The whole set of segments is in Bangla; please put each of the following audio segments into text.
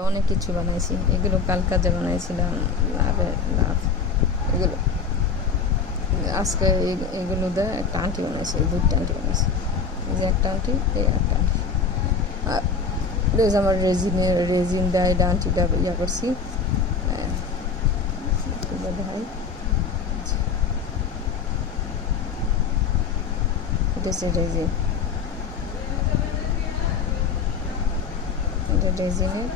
অনেক কিছু বানাইছি, এগুলো কাল কাজে বানাইছিলাম, লাভ এগুলো আজকে এগুলো দিয়ে একটা আংটি বানাইছি, দুইটা আংটি বানাইছি, এই যে একটা আংটি, এই একটা আংটি। আর আমার রেজিন দেয় আংটিটা ইয়া করছি, হয় এটা হচ্ছে রেজিন, এটা রেজিনের।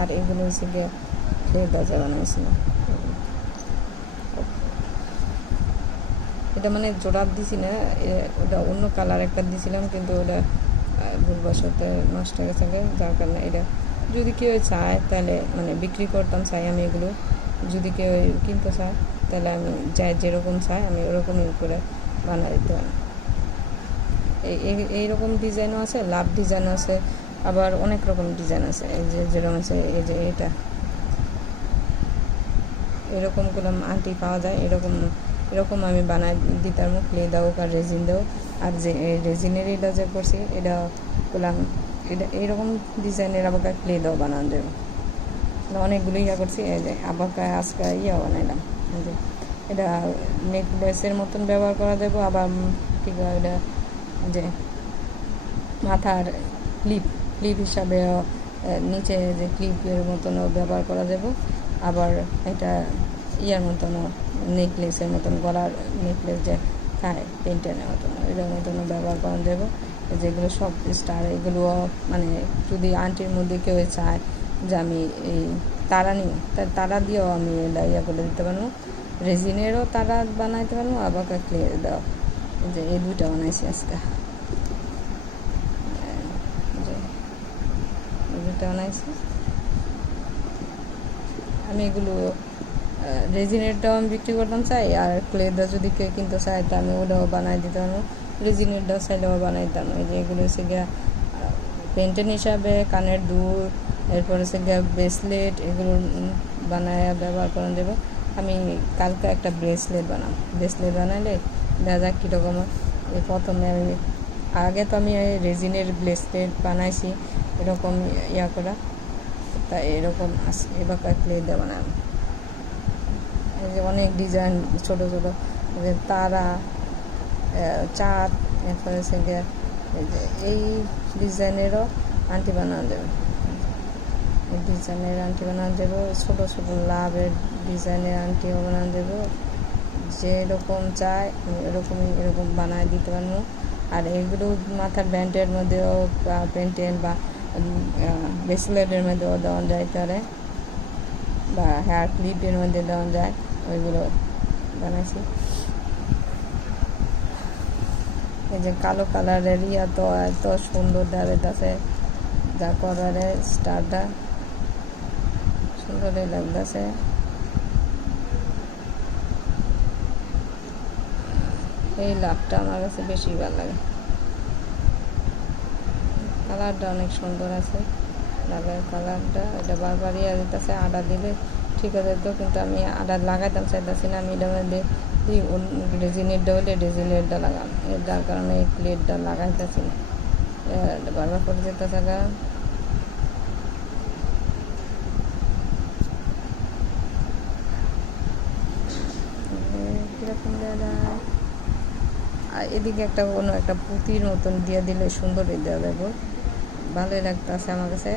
আর এগুলো হচ্ছে গিয়ে ক্লে দাজা বানাইছিলাম, এটা মানে জোড়াপ দিছি না, ওটা অন্য কালার একটা দিছিলাম, কিন্তু ওটা ভুলবশত নষ্ট হয়ে গেছে, যার কারণে এটা যদি কেউ চায় তাহলে মানে বিক্রি করতাম, চাই আমি এগুলো, যদি কেউ কিনতে চায় তাহলে আমি যাই যেরকম চাই আমি ওরকমই করে বানিয়ে দিতে পারি। এইরকম ডিজাইনও আছে, লাভ ডিজাইনও আছে, আবার অনেক রকম ডিজাইন আছে, এই যে যেরকম আছে, এই যে এটা এরকম করে আংটি পাওয়া যায়, এরকম আমি বানাই দিতাম, ক্লে দাও আর রেজিন দাও। আর যে রেজিনের এটা যে করছি, এটা করলাম, এটা এইরকম ডিজাইনের আবার ক্লে দাও বানানো যাবে, অনেকগুলো ইয়া করছি। এই যে আবার আজকে ইয়া বানাইলাম, যে এটা নেকলেসের মতন ব্যবহার করা যাবে, আবার ঠিক এটা যে মাথার ক্লিপ হিসাবে নিচে যে ক্লিপের মতনও ব্যবহার করা যাবে, আবার এটা ইয়ার মতনও নেকলেসের মতন, গলার নেকলেস যে খায় পেন্টেনের মতন, এটার মতনও ব্যবহার করা যাবে। যেগুলো সব স্টার, এগুলো মানে যদি আন্টির মধ্যে কেউ চায় যে আমি এই তারা নিই, তারা দিয়েও আমি এটা ইয়া করে দিতে পারবো, রেজিনেরও তারা বানাইতে পারবো, আবার ক্লে দেওয়া, যে এই দুইটা বানাইছি আজকে, দুইটা বানাইছি আমি। এগুলো রেজিনেরটাও আমি বিক্রি করতাম চাই, আর ক্লেটা যদি কেউ কিনতে চায় তা আমি ওটাও বানাই দিতে পারবো, রেজিনেরটাও চাইলেও বানাই দিতাম। এই যে এগুলো হচ্ছে গিয়া পেন্টেন হিসাবে কানের দুল, এরপর হচ্ছে গিয়া ব্রেসলেট, এগুলো বানায় ব্যবহার করা যাবে। আমি কালকে একটা ব্রেসলেট বানাইলে দেখা যাক কীরকম। প্রথমে আমি আগে তো আমি রেজিনের ব্রেসলেট বানাইছি এরকম ইয়া করা, তা এরকম এবার ক্লে দিয়ে বানাবো। এই যে অনেক ডিজাইন, ছোটো ছোটো যে তারা, চাঁদ, এরপরে হচ্ছে গিয়ে এই ডিজাইনেরও আংটি বানানো যাবে, এই ডিজাইনের আংটি বানানো যাবে, ছোটো ছোটো লাভের ডিজাইনের আংটিও বানানো যাবে, যেরকম চায় এরকম বানায় দিতে পারবো। আর এগুলো মাথার ব্যান্ডের মধ্যেও পেন্টেন বা ব্রেসলেটের মধ্যেও দেওয়া যায় তারে, বা হেয়ার ক্লিপের মধ্যে দেওয়া যায়, ওইগুলো বানাইছি। এই যে কালো কালারের ইয়া তো এত সুন্দর দাঁড়াইতেছে, যা কালারের স্টারটা সুন্দরই লাগতেছে। এই লাভটা আমার কাছে বেশি ভালো লাগে, কালারটা অনেক সুন্দর আছে, লাভের কালারটা। এটা বারবার ইয়া দিতেছে, আদা দিলে ঠিক আছে তো, কিন্তু আমি আদা লাগাইতাম চাইতেছি না, আমি এটা মধ্যে রেজিনেরটা হলে রেজিনেরটা লাগাম, যার কারণে এই প্লেটটা লাগাইতেছি না, বারবার করে যেতেছে গা। কীরকম দেওয়া যায়, আর এদিকে একটা কোনো একটা পুঁতির মতন দিয়ে দিলে সুন্দরই দেওয়া যাবে, ভালোই লাগতেছে আমার কাছে।